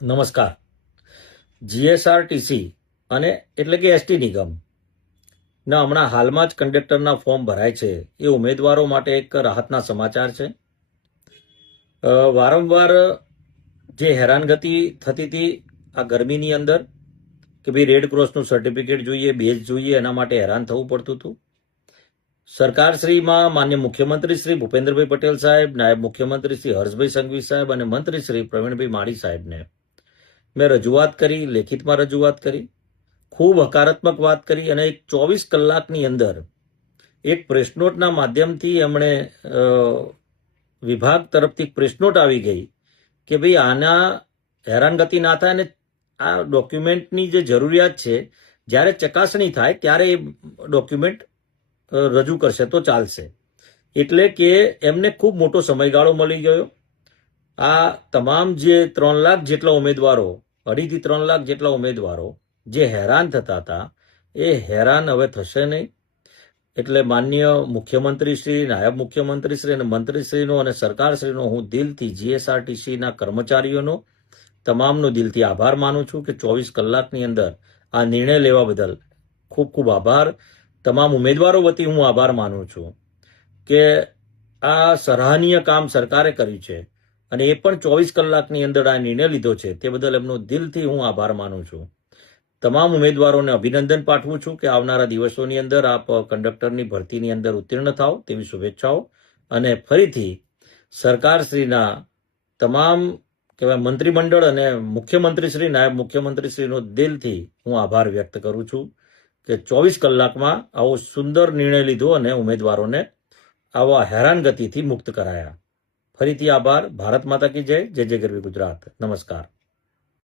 નમસ્કાર. જીએસઆરટીસી અને એટલે કે એસટી નિગમ ના હમણાં હાલમાં જ કંડક્ટરના ફોર્મ ભરાય છે એ ઉમેદવારો માટે એક રાહતના સમાચાર છે. વારંવાર જે હેરાનગતિ થતી હતી આ ગરમીની અંદર કે ભાઈ રેડ ક્રોસનું સર્ટિફિકેટ જોઈએ, બેઝ જોઈએ, એના માટે હેરાન થવું પડતું હતું. સરકારશ્રીમાં માન્ય મુખ્યમંત્રી શ્રી ભૂપેન્દ્રભાઈ પટેલ સાહેબ, નાયબ મુખ્યમંત્રી શ્રી હર્ષભાઈ સંઘવી સાહેબ અને મંત્રી શ્રી પ્રવીણભાઈ માળી સાહેબને મેં રજૂઆત કરી, લેખિતમાં રજૂઆત કરી, ખૂબ હકારાત્મક વાત કરી અને 24 કલાકની અંદર એક પ્રેસનોટના માધ્યમથી એમણે વિભાગ તરફથી પ્રેસનોટ આવી ગઈ કે ભાઈ આના હેરાનગતિ ના થાય અને આ ડોક્યુમેન્ટની જે જરૂરિયાત છે જ્યારે ચકાસણી થાય ત્યારે એ ડોક્યુમેન્ટ રજૂ કરશે તો ચાલશે. એટલે કે એમને ખૂબ મોટો સમયગાળો મળી ગયો. આ તમામ જે 3 લાખ જેટલા ઉમેદવારો, 2.5 થી 3 લાખ જેટલા ઉમેદવારો જે હેરાન થતા હતા એ હેરાન હવે થશે નહીં. એટલે માન્ય મુખ્યમંત્રીશ્રી, નાયબ મુખ્યમંત્રીશ્રી અને મંત્રીશ્રીનો અને સરકારશ્રીનો હું દિલથી જીએસઆરટીસીના કર્મચારીઓનો તમામનો દિલથી આભાર માનું છું કે 24 કલાકની અંદર આ નિર્ણય લેવા બદલ ખૂબ ખૂબ આભાર. તમામ ઉમેદવારો વતી હું આભાર માનું છું કે આ સરાહનીય કામ સરકારે કર્યું છે અને એ પણ 24 કલાકની અંદર આ નિર્ણય લીધો છે તે બદલ એમનો દિલથી હું આભાર માનું છું. તમામ ઉમેદવારોને અભિનંદન પાઠવું છું કે આવનારા દિવસોની અંદર આપ કંડક્ટરની ભરતીની અંદર ઉત્તીર્ણ થાઓ તેવી શુભેચ્છાઓ અને ફરીથી સરકારશ્રીના તમામ કહેવાય મંત્રીમંડળ અને મુખ્યમંત્રીશ્રી, નાયબ મુખ્યમંત્રીશ્રીનો દિલથી હું આભાર વ્યક્ત કરું છું કે 24 કલાકમાં આવો સુંદર નિર્ણય લીધો અને ઉમેદવારોને આવા હેરાનગતિથી મુક્ત કરાયા. ફરીથી આભાર. ભારત માતા કી જય. જય જય ગરવી ગુજરાત. નમસ્કાર.